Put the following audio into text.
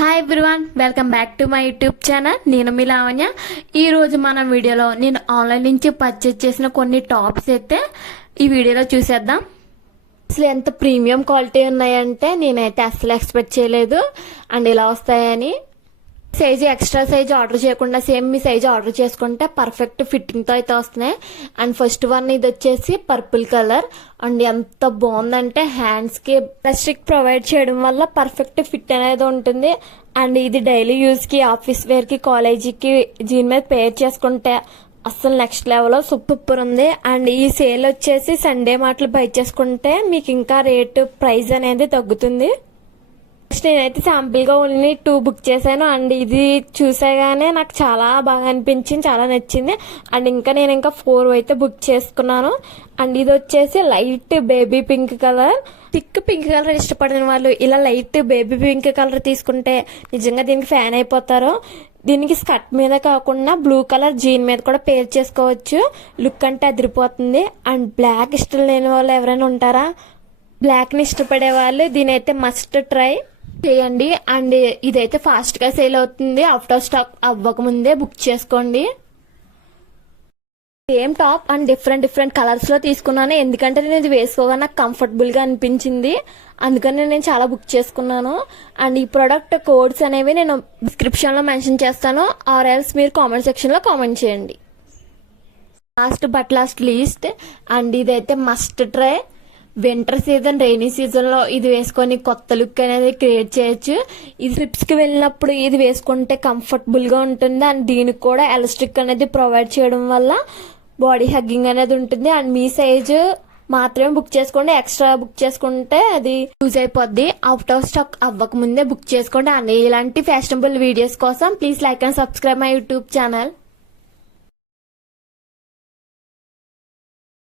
Hi everyone, welcome back to my YouTube channel. నేను మీ లావణ్య. ఈ రోజు మన వీడియోలో నేను ఆన్లైన్ నుంచి పర్చేజ్ చేసిన కొన్ని టాప్స్ అయితే ఈ వీడియోలో చూసేద్దాం. అసలు ఎంత ప్రీమియం క్వాలిటీ ఉన్నాయంటే నేనైతే అసలు ఎక్స్పెక్ట్ చేయలేదు అండ్ ఇలా వస్తాయని. సైజు ఎక్స్ట్రా సైజు ఆర్డర్ చేయకుండా సేమ్ మీ సైజు ఆర్డర్ చేసుకుంటే పర్ఫెక్ట్ ఫిట్టింగ్ తో అయితే వస్తున్నాయి. అండ్ ఫస్ట్ వన్ ఇది వచ్చేసి పర్పుల్ కలర్ అండ్ ఎంత బాగుందంటే హ్యాండ్స్ కి ప్లాస్టిక్ ప్రొవైడ్ చేయడం వల్ల పర్ఫెక్ట్ ఫిట్ అనేది ఉంటుంది. అండ్ ఇది డైలీ యూజ్ కి, ఆఫీస్ వేర్ కి, కాలేజీకి దీని మీద పేర్ చేసుకుంటే అసలు నెక్స్ట్ లెవెల్ సూపర్ ఉంది. అండ్ ఈ సేల్ వచ్చేసి సండే మాటలు బై చేసుకుంటే మీకు ఇంకా రేటు ప్రైస్ అనేది తగ్గుతుంది. నేనైతే శాంపుల్ గా ఓన్లీ 2 బుక్ చేశాను అండ్ ఇది చూసేగానే నాకు చాలా బాగా అనిపించింది, చాలా నచ్చింది. అండ్ నేను ఇంకా 4 అయితే బుక్ చేసుకున్నాను. అండ్ ఇది వచ్చేసి light baby pink colour. Thick pink colour ఇష్టపడిన వాళ్ళు ఇలా లైట్ బేబీ పింక్ కలర్ తీసుకుంటే నిజంగా దీనికి ఫ్యాన్ అయిపోతారు. దీనికి స్కర్ట్ మీద కాకుండా బ్లూ కలర్ జీన్ మీద కూడా పేర్ చేసుకోవచ్చు. లుక్ అంటే అదిరిపోతుంది. అండ్ బ్లాక్ ఇష్టం లేని వాళ్ళు ఎవరైనా ఉంటారా? బ్లాక్ ని ఇష్టపడే వాళ్ళు దీని అయితే మస్ట్ ట్రై చేయండి. అండ్ ఇదైతే ఫాస్ట్ గా సేల్ అవుతుంది. అవుట్ ఆఫ్ స్టాక్ అవ్వక ముందే బుక్ చేసుకోండి. Same top and different colours లో తీసుకున్నాను, ఎందుకంటే నేను ఇది వేసుకోగా నాకు కంఫర్టబుల్ గా అనిపించింది. అందుకని నేను చాలా బుక్ చేసుకున్నాను. అండ్ ఈ ప్రొడక్ట్ కోడ్స్ అనేవి నేను డిస్క్రిప్షన్ లో మెన్షన్ చేస్తాను, ఆర్ ఎల్స్ మీరు కామెంట్ సెక్షన్ లో కామెంట్ చేయండి. Last but last least and ఇదైతే must try. Winter season, rainy season లో ఇది వేసుకొని కొత్త లుక్ అనేది క్రియేట్ చేయొచ్చు. ఇది ట్రిప్స్ కి వెళ్ళినప్పుడు ఇది వేసుకుంటే కంఫర్టబుల్ గా ఉంటుంది. అండ్ దీనికి కూడా ఎలాస్టిక్ అనేది ప్రొవైడ్ చేయడం వల్ల బాడీ హగ్గింగ్ అనేది ఉంటుంది. అండ్ మీ సైజు మాత్రమే బుక్ చేసుకోండి, ఎక్స్ట్రా బుక్ చేసుకుంటే అది యూజ్ అయిపోద్ది. అవుట్ ఆఫ్ స్టాక్ అవ్వక ముందే బుక్ చేసుకోండి. అండ్ ఇలాంటి ఫ్యాషనబుల్ వీడియోస్ కోసం please like and subscribe my YouTube channel.